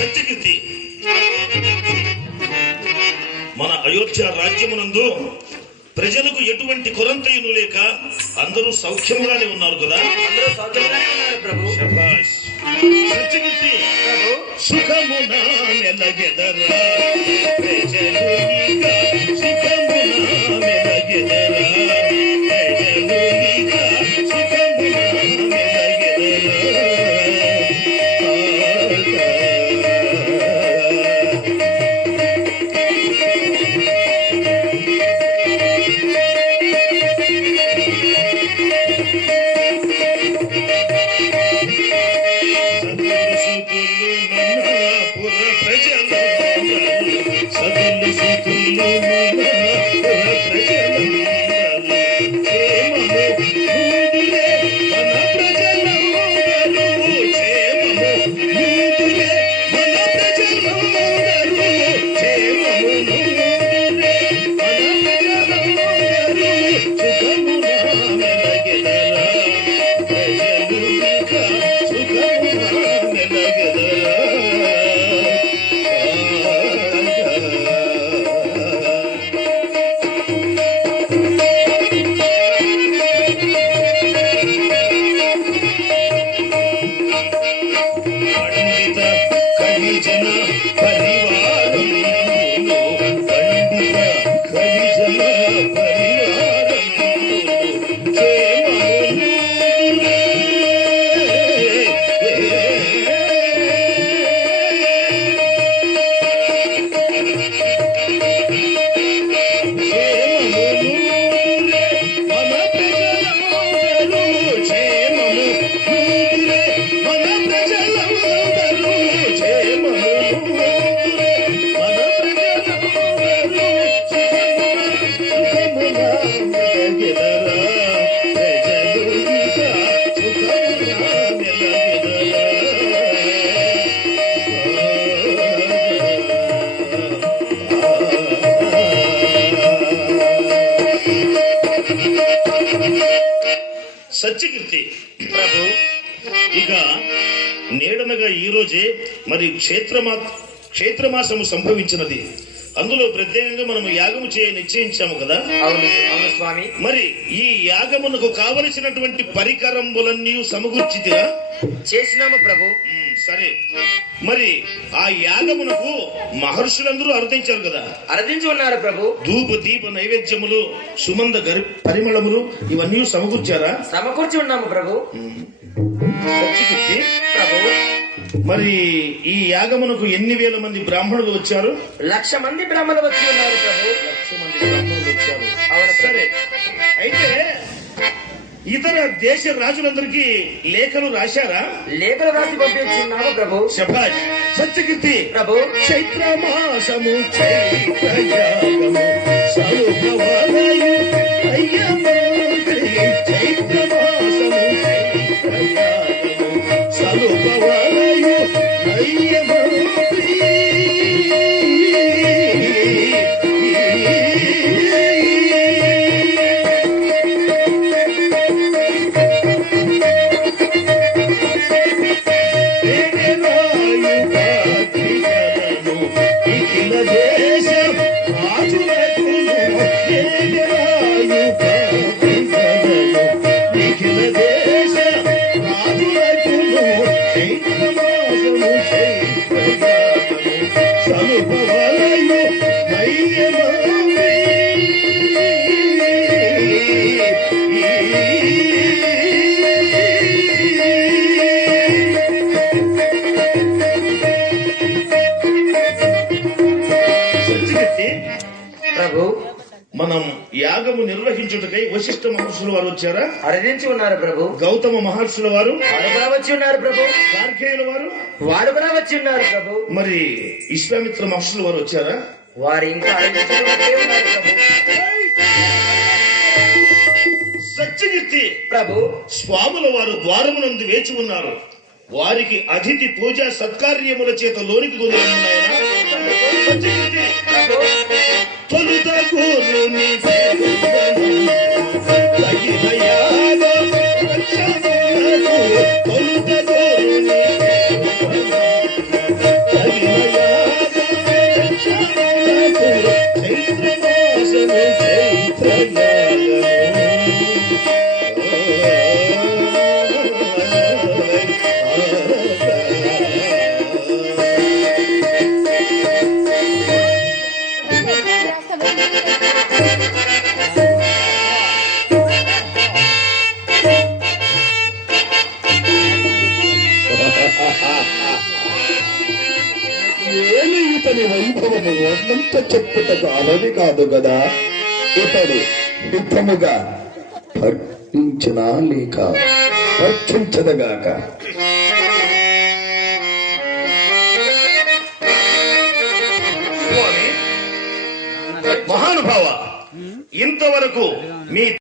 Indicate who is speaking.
Speaker 1: సత్యకీర్తి మన అయోధ్య రాజ్యమునందు ప్రజలకు ఎటువంటి కొరంతయును లేక అందరూ సౌఖ్యముగానే ఉన్నారు కదా?
Speaker 2: అందరూ సౌఖ్యంగానే ఉన్నారు ప్రభు.
Speaker 1: సుఖమున మెలగెదరా సత్యకీర్తి
Speaker 2: ప్రభు
Speaker 1: ఇక నేడనగా ఈ రోజే మరి క్షేత్రమా క్షేత్రమాసము సంభవించినది. అందులో ప్రత్యేకంగా మనము యాగము చేయ నిశ్చయించాము కదా?
Speaker 2: అవును స్వామి.
Speaker 1: మరి ఈ యాగమునకు కావలసినటువంటి పరికరములన్నీ సమకూర్చితిరా?
Speaker 2: చేసినాము ప్రభు.
Speaker 1: సరే. మరి ఆ యాగమునకు మహర్షులందరూ అర్థించారు కదా?
Speaker 2: అర్థించి ఉన్నారు ప్రభు.
Speaker 1: ధూప దీప నైవేద్యములు సుమంద గరి పరిమళములు ఇవన్నీ సమకూర్చారా?
Speaker 2: సమకూర్చి ఉన్నాము ప్రభు. ప్రభు.
Speaker 1: మరి ఈ యాగమునకు ఎన్ని వేల మంది బ్రాహ్మణులు వచ్చారు?
Speaker 2: లక్ష మంది బ్రాహ్మణులు వచ్చి ఉన్నారు ప్రభు.
Speaker 1: లక్ష మంది బ్రాహ్మణులు వచ్చారు. సరే. అయితే ఇతర దేశ రాజులందరికీ లేఖలు రాశారా?
Speaker 2: లేఖలు రాసి పంపించున్నాము ప్రభు?
Speaker 1: శభాష్ సత్యకీర్తి
Speaker 2: ప్రభు.
Speaker 1: చైత్రమాసము చైత్రయాగము సలుపవలయు మనం యాగము నిర్వహించుటకై వశిష్ఠ మహర్షుల వారు వచ్చారా?
Speaker 2: అర్థించి ఉన్నారు ప్రభు.
Speaker 1: గౌతమ మహర్షుల వారు?
Speaker 2: వచ్చి ఉన్నారు ప్రభు.
Speaker 1: కార్కేయుల వారు?
Speaker 2: వారు కూడా వచ్చి ఉన్నారు ప్రభు.
Speaker 1: మరి విశ్వామిత్ర మహర్షుల వారు వచ్చారా?
Speaker 2: వారు ఇంకా ఉన్నారు ప్రభు.
Speaker 1: స్వాముల వారు ద్వారమునందు వేచి ఉన్నారు. వారికి అతిథి పూజ సత్కార్యముల చేత లోనికి కుదిరనున్నాయన సత్యకీర్తి
Speaker 3: వర్ణంతో చెప్పుటకు అలవి కాదు కదా ఇతడు యుద్ధముగా భర్తించినా లేక భర్తించదగాక
Speaker 1: మహానుభావ ఇంతవరకు మీ